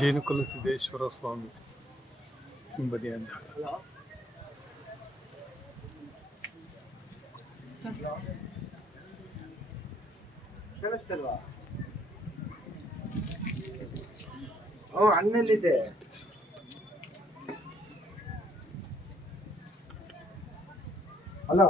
ಜೇನುಕಲ್ಲು ಸಿದ್ದೇಶ್ವರ ಸ್ವಾಮಿ ಹಿಂಬದಿಯ ಜಾಗ. ಕೇಳಿಸ್ತಲ್ವಾ? ಅಣ್ಣಲ್ಲಿದೆ. ಹಲೋ,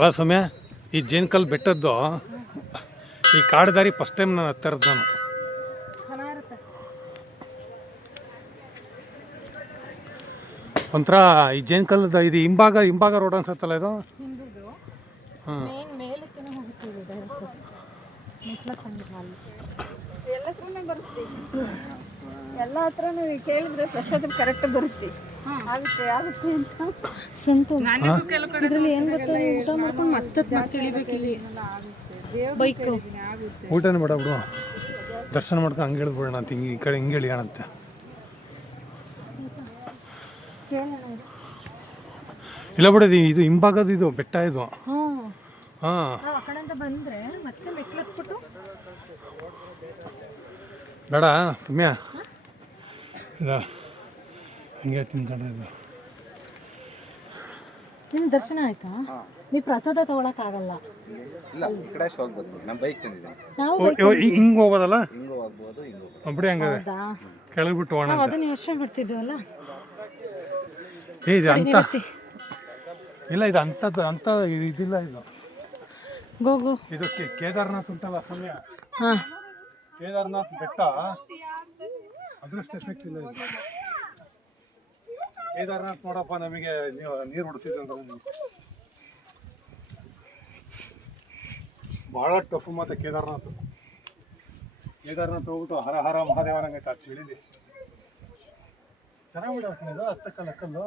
ಅಲ್ಲ ಸೌಮ್ಯ, ಈ ಜೇನುಕಲ್ಲು ಬೆಟ್ಟದ್ದು ಈ ಕಾಡು ದಾರಿ ಫಸ್ಟ್ ಟೈಮ್ ನಾನು ಹತ್ತಾ ಇರೋದು. ನಾನು ಒಂಥರ ಈ ಜೇನುಕಲ್ಲದ ಇದು ಹಿಂಭಾಗ ರೋಡ್ ಅನ್ಸುತ್ತಲ್ಲ ಇದು. ಹಾಂ, ಎಲ್ಲ ಹತ್ರನೂ ಕೇಳಿದ್ರೆ ಪ್ರಸಾದ ಕರೆಕ್ಟ್ ಬರುತ್ತೆ. ಆಗುತ್ತೆ ಅಂತ ಸಂತು ಇದರಲ್ಲಿ ಏನು ಗೊತ್ತಾ, ಊಟ ಮಾಡ್ಕೊಂಡು ಮತ್ತೆ ಇಳಿಬೇಕಿಲ್ಲಿ ಬೈಕ್. ಊಟನೇ ಬೇಡ ಬಿಡು, ದರ್ಶನ ಮಾಡ್ಕೊಂಡು ಹಂಗೆ ಹೇಳ್ಬಿಡೋಣ ಅಂತ. ಈ ಕಡೆ ಹಿಂಗೆ ಇಳಿಯೋಣಂತೆ. ಇಲ್ಲ ಬಿಡೋದು, ಇದು ಹಿಂಭಾಗದ ಇದು ಬೆಟ್ಟ ಇದು. ಹಾಂ, ಆ ಕಡೆಯಿಂದ ಬಂದರೆ ಮತ್ತೆ ಮೆಟ್ಲು ಹತ್ಬಿಟ್ಟು ಬೇಡ ಸೌಮ್ಯ, ಇಲ್ಲ ಹಿಂಗೆ ತಿನ್ಕೊಂಡ್ರೆ ಇದು. ನಿಮ್ಮ ದರ್ಶನ ಆಯ್ತಾ? ನೀವು ಪ್ರಸಾದ ತಗೊಳಕ್ಕಾಗಲ್ಲ. ಇಲ್ಲ ಈ ಕಡೆ ಹೋಗ್ಬೋದು. ನಾನು ಬೈಕ್ ತಂದಿದ್ದೀನಿ. ನಾವು ಹಿಂಗೆ ಹೋಗೋದಲ್ಲ, ಹಿಂಗೂ ಹೋಗ್ಬೋದು, ಹಿಂಗೂ ಹೋಗ್ಬೋದು. ಬಿಡಿ ಹಂಗೆ ಕೆಳಗ್ಬಿಟ್ಟು ಹೋಗೋಣ. ಅದನ್ನ ಯೋಚನೆ ಮಾಡ್ತಿದ್ವಲ್ಲ. ಇದು ಅಂತ ಇಲ್ಲ, ಇದು ಅಂಥ ಇದಿಲ್ಲ. ಇದು ಗೋಗು ಇದು ಕೇದಾರ್ನಾಥ್ ಉಂಟಲ್ಲ ಸೌಮ್ಯ, ಹಾಂ, ಕೇದಾರ್ನಾಥ್ ಬೆಟ್ಟ ಅದೃಷ್ಟ ಎಫೆಕ್ಟ್ ಇಲ್ಲ ಇದು. ಕೇದಾರ್ನಾಥ್ ನೋಡಪ್ಪ, ನಮಗೆ ನೀರು ಹೊಡಿಸಿದ್ರೆ ಭಾಳ ಟಫ್. ಮತ್ತೆ ಕೇದಾರ್ನಾಥ್ ಹೋಗ್ಬಿಟ್ಟು ಹರ ಹರ ಮಹಾದೇವನಂಗೈತೆ ಆ ಚಳಿಲಿ. ಚೆನ್ನಾಗಿ ಬಿಡೋದು ಹತ್ತಕ್ಕಲ್ಲ ಕಲ್ಲು.